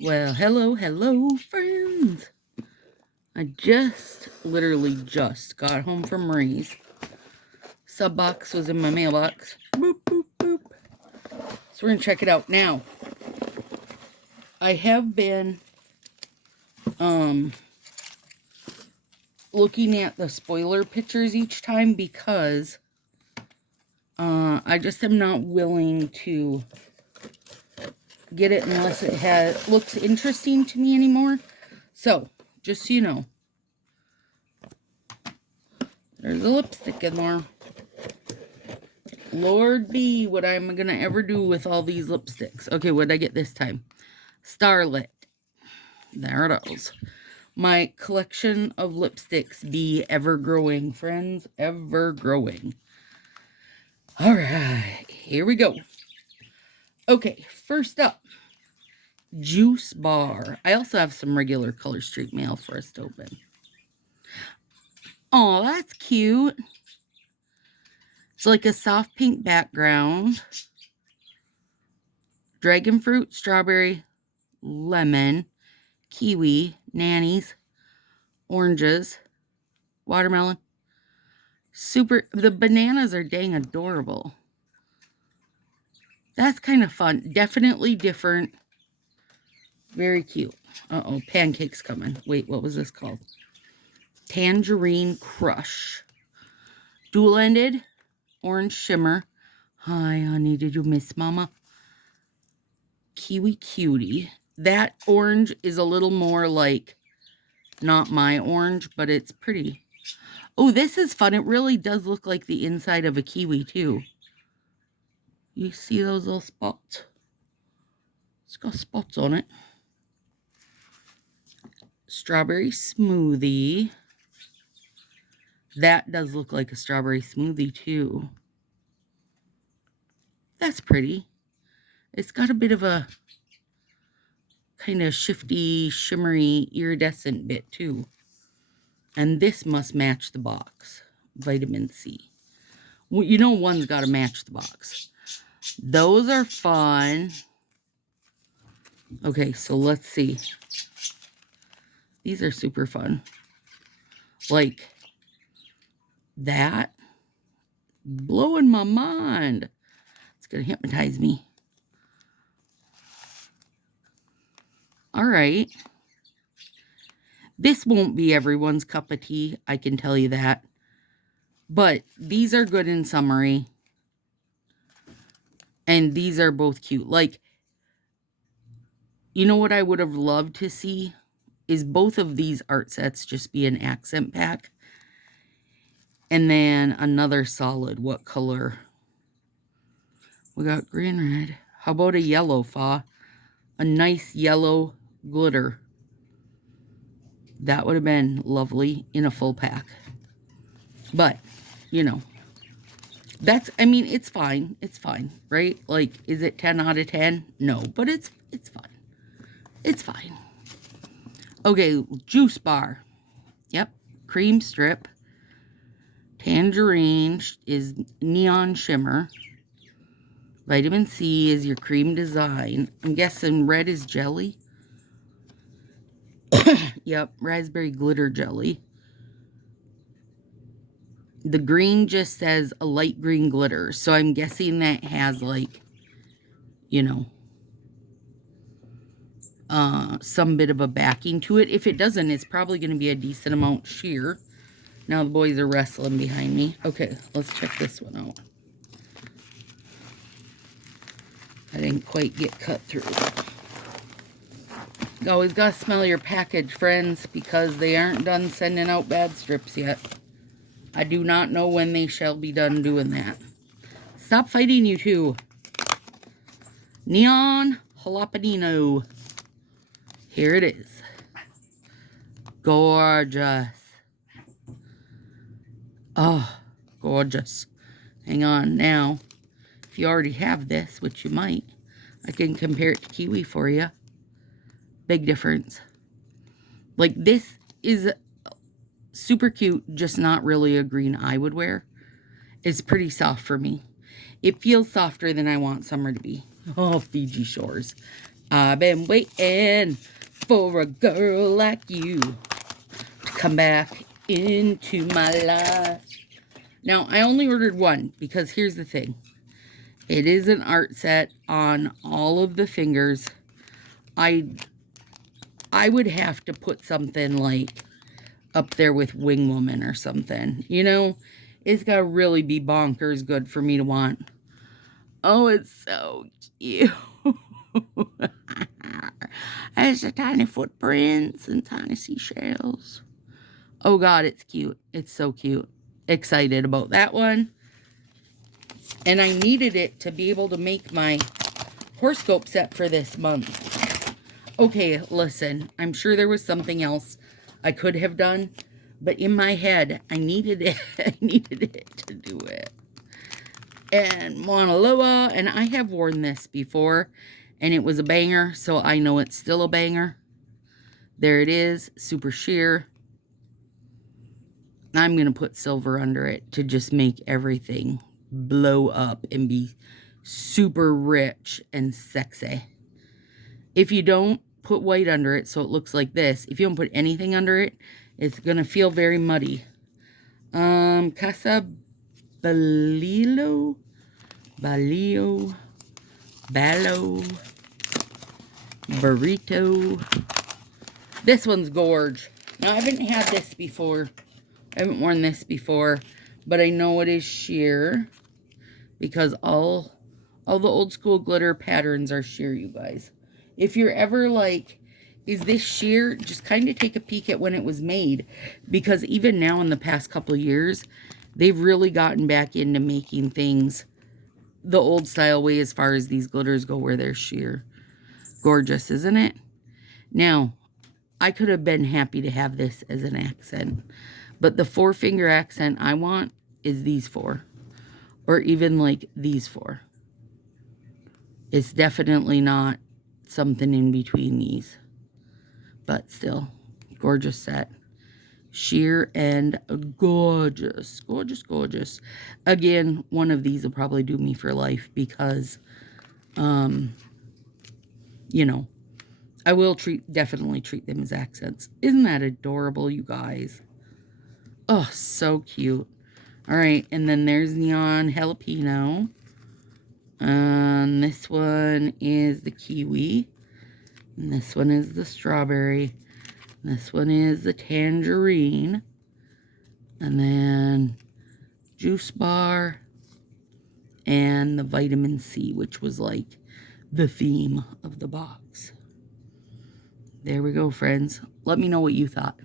Well, hello, friends. I literally just got home from Marie's. Sub box was in my mailbox. Boop, boop, boop. So we're going to check it out now. I have been looking at the spoiler pictures each time because I just am not willing to get it unless it looks interesting to me anymore. So, just so you know, there's a lipstick in there. Lord be what I'm gonna ever do with all these lipsticks. Okay, what did I get this time? Starlit. There it is. My collection of lipsticks be ever growing, friends. Ever growing. All right, here we go. Okay, first up, Juice Bar. I also have some regular Color Street mail for us to open. Oh, that's cute. It's like a soft pink background. Dragon fruit, strawberry, lemon, kiwi, nannies, oranges, watermelon. The bananas are dang adorable. That's kind of fun. Definitely different. Very cute. Uh-oh, pancake's coming. Wait, what was this called? Tangerine Crush. Dual-ended, orange shimmer. Hi, honey, did you miss Mama? Kiwi Cutie. That orange is a little more like not my orange, but it's pretty. Oh, this is fun. It really does look like the inside of a kiwi, too. You see those little spots? It's got spots on it. Strawberry smoothie. That does look like a strawberry smoothie, too. That's pretty. It's got a bit of a kind of shifty, shimmery, iridescent bit, too. And this must match the box. Vitamin C. Well, you know one's got to match the box. Those are fun. Okay, so let's see. These are super fun. Like that. Blowing my mind. It's going to hypnotize me. All right. This won't be everyone's cup of tea, I can tell you that. But these are good in summary. And these are both cute. Like, you know what I would have loved to see? Is both of these art sets just be an accent pack. And then another solid. What color? We got green, red. How about a yellow, Fa? A nice yellow glitter. That would have been lovely in a full pack. But, you know, I mean, it's fine. It's fine, right? Like, is it 10 out of 10? No, but it's fine. It's fine. Okay, Juice Bar. Yep, cream strip. Tangerine is neon shimmer. Vitamin C is your cream design. I'm guessing red is jelly. Yep, raspberry glitter jelly. The green just says a light green glitter. So I'm guessing that has like, you know, some bit of a backing to it. If it doesn't, it's probably going to be a decent amount sheer. Now the boys are wrestling behind me. Okay, let's check this one out. I didn't quite get cut through. You always got to smell your package, friends, because they aren't done sending out bad strips yet. I do not know when they shall be done doing that. Stop fighting, you two. Neon Jalapeno. Here it is. Gorgeous. Oh, gorgeous. Hang on now. If you already have this, which you might, I can compare it to kiwi for you. Big difference. Like, this is super cute, just not really a green I would wear. It's pretty soft for me. It feels softer than I want summer to be. Oh, Fiji Shores. I've been waiting for a girl like you to come back into my life. Now, I only ordered one because here's the thing. It is an art set on all of the fingers. I would have to put something like up there with Wing Woman or something. You know, it's got to really be bonkers good for me to want. Oh, it's so cute. There's the tiny footprints and tiny seashells. Oh, God, it's cute. It's so cute. Excited about that one. And I needed it to be able to make my horoscope set for this month. Okay, listen. I'm sure there was something else I could have done. But in my head, I needed it. I needed it to do it. And Mauna Loa. And I have worn this before. And it was a banger. So I know it's still a banger. There it is. Super sheer. I'm going to put silver under it to just make everything blow up and be super rich and sexy. If you don't put white under it so it looks like this, if you don't put anything under it, it's going to feel very muddy. Casa Balilo, Burrito. This one's gorge. Now, I haven't had this before. I haven't worn this before, but I know it is sheer because all the old school glitter patterns are sheer, you guys. If you're ever like, is this sheer? Just kind of take a peek at when it was made, because even now in the past couple of years, they've really gotten back into making things the old style way as far as these glitters go, where they're sheer. Gorgeous, isn't it? Now, I could have been happy to have this as an accent. But the 4-finger accent I want is these 4. Or even like these 4. It's definitely not something in between these. But still, gorgeous set. Sheer and gorgeous. Gorgeous, gorgeous. Again, one of these will probably do me for life because, you know, I will definitely treat them as accents. Isn't that adorable, you guys? Oh, so cute. All right, and then there's Neon Jalapeno. And this one is the kiwi. And this one is the strawberry. And this one is the tangerine. And then juice bar. And the vitamin C, which was like the theme of the box. There we go, friends. Let me know what you thought.